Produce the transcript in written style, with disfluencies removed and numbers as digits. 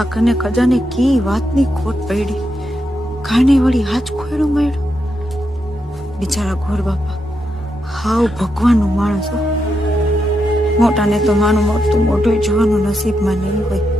આ કને ખજાને કી વાતની ખોટ પડી, કાને વળી હાચ ખોયડું મળ્યું. બિચારા ઘોર બાપા હાવ ભગવાનનું માણસ હો. મોટાને તો માનું મોટું મોઢું જોવાનું નસીબમાં નહીં હોય.